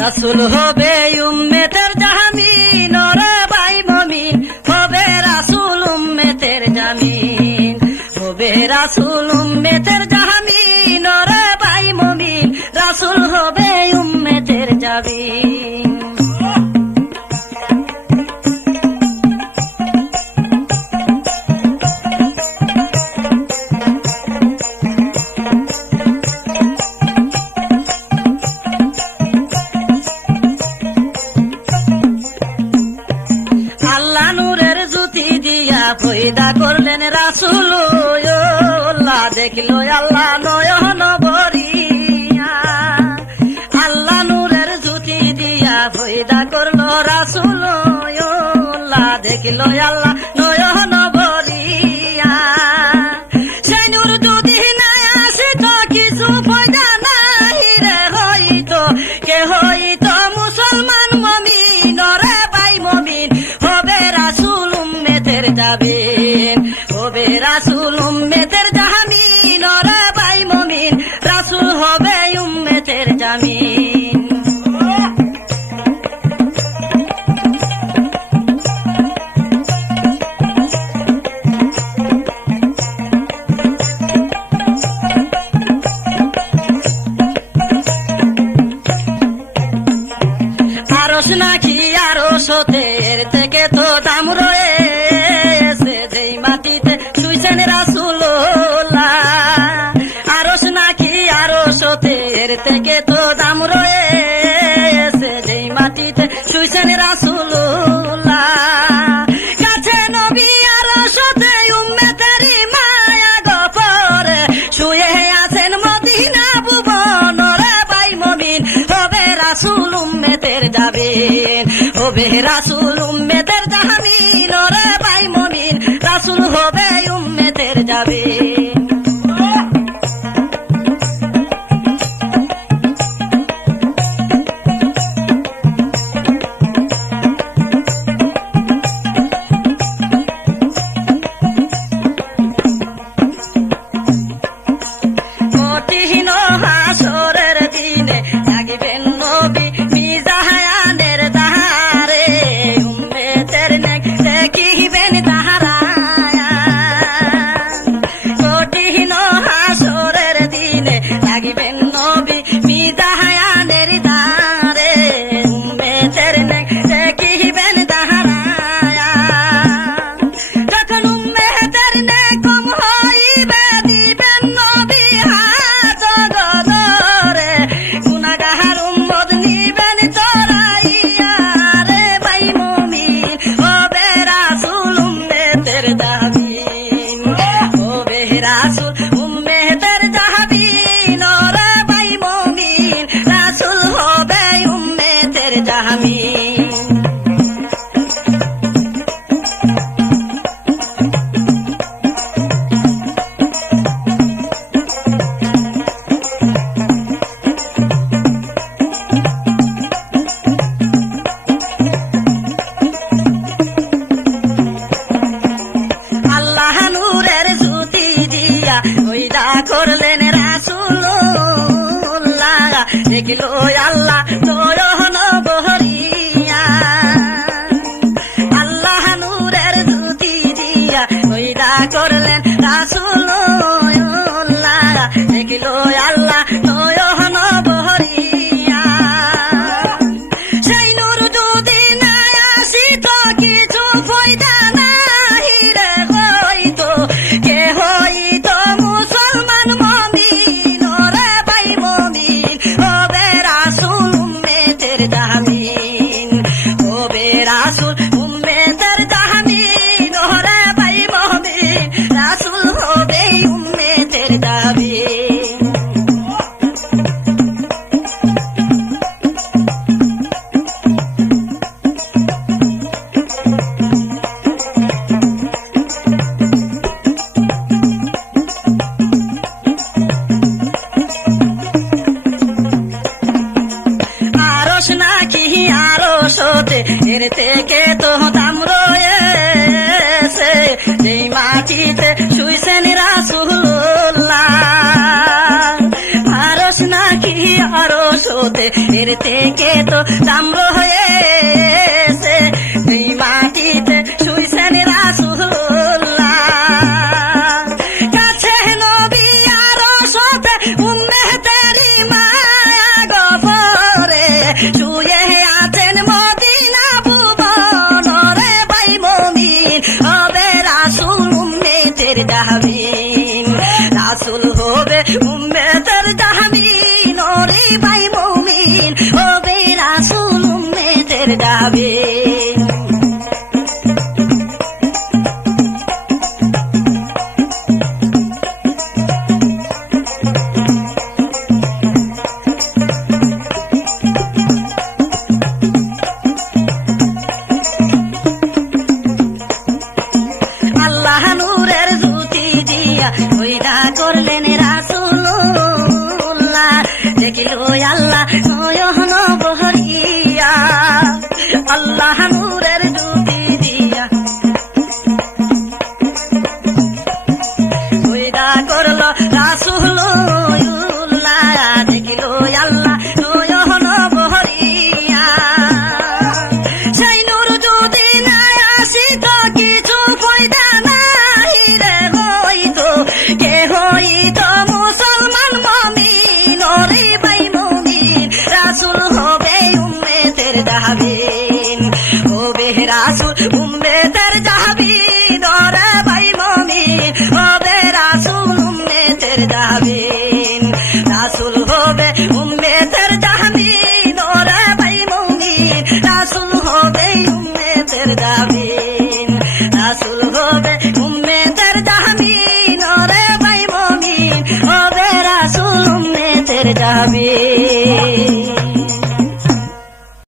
রাসূল হবে উম্মতের জামিন, ওরে ভাই মুমিন হবে রাসূল উম্মতের জামিন, হবে রাসূল উম্মতের জামিন, ওরে ভাই মুমিন রাসূল হবে উম্মতের জামিন। আল্লাহ নূরের জ্যোতি দিয়া পয়দা করলেন রাসূল, আল্লাহ দেখলো আল্লাহ নয়ন ভরিয়া, আল্লাহ নূরের জ্যোতি দিয়া পয়দা করলো রাসূল, আল্লাহ দেখলো আল্লাহ নয়ন ভরিয়া। সেই নূর যদি না আসে তো কিছু পয়দা নাই রে হইতো, কে হইতো মুসলমান মুমিন, ওরে ভাই মুমিন হবে রাসূল উম্মতের জামিন, হবে রাসূল উম্মতের জামিন, ওরে ভাই মুমিন রাসূল হবে উম্মতের জামিন। আরশ নাকি আরশের থেকে তো দাম রয়েছে, যেই মাটিতে শুইছেন রাসূলুল্লাহ, আরশ নাকি আরশের থেকে তো দাম রয়েছে, যেই মাটিতে শুইছেন রাসূলুল্লাহ। কাছে নবী আরশেতে উম্মতেরই মায়া গফরে শুয়ে আছেন মদিনা ভুবন, ওরে ভাই মুমিন হবে রাসূল উম্মতের জামিন, হবে রাসূল উম্মতের জামিন, ওরে ভাই মুমিন রাসূল হবে উম্মতের জামিন। কঠিন হাসরের দিনে থাকিবেন নবী মিজানের দাহারে, উম্মতের নেক দেখিবেন তাহারায়া। কঠিন হাসরের দিনে থাকিবেন নবী মিজানের দাহারে, উম্মতের নেক দেখিবেন তাহারায়া। যখন উম্মতের নেক কম হইবে দিবেন নবী হাত গদরে, গুনাহগার উম্মত নিবেন চড়াইয়া, রে ভাই মুমিন হবে রাসূল উম্মতের জামিন, হবে রাসূল উম্মতের জামিন, ওরে ভাই মুমিন রাসূল হবে উম্মতের জামিন। আল্লাহ নূরের জ্যোতি দিয়া পয়দা করলেন রাসূলুল্লাহ, দেখলো আল্লাহ নয়ন ভরিয়া, আল্লাহ নূরের জ্যোতি দিয়া পয়দা করলেন রাসূলুল্লাহ, দেখলো আল্লাহ নয়ন ভরিয়া। সেই নূর যদি না আসিত কিছু পয়দা নাই রে হইতো, কে হইতো মুসলমান মুমিন, ওরে ভাই মুমিন হবে রাসূল উম্মতের জামিন, হবে রাসূল উম্মতের জামিন, ওরে ভাই মুমিন রাসূল হবে উম্মতের জামিন। আরশ নাকি আরশেতে এর থেকে তো দাম রয়েছে, যেই মাটিতে শুইছেন রাসূলুল্লাহ আরশ নাকি আরশ হতে এর থেকে তো দাম রয়েছে এই মাটিতে শুইছেন রাসূলুল্লাহ কাছে নবী আরশ হতে উম্মতেরি মায়া গফরে শুয়ে আছেন মদিনা ভুবন রে ভাই মুমিন হবে রাসূল উম্মতের জামিন রাসূল হবে উম্মতের জামিন রে ভাই মুমিন হবে রাসূল উম্মতের জামিন আল্লাহ নূরের জ্যোতি দিয়া ওইটা করলেন রাসূলুল্লাহ দেখিল আল্লাহ নয়ন বহরিয়া আল্লাহ নূরের জ্যোতি দিয়া ওইটা করল রাসূলুল্লাহ দেখিল আল্লাহ নয়ন বহরিয়া সেই নূর যদি না আসিত কিছু ফয়দা নাই রে হইতো কে হইতো মুসলমান মুমিন রে ভাই মুমিন রাসূল হবে উম্মতের জামিন হবে রাসূল উম্মতের জামিন রে ভাই মুমিন হবে রাসূল উম্মতের জামিন রাসূল হবে উম্মতের জামিন রে ভাই মুমিন রাসূল হবে উম্মতের জামিন রাসূল হবে উম্মতের জামিন রে ভাই মুমিন হবে রাসূল উম্মতের জামিন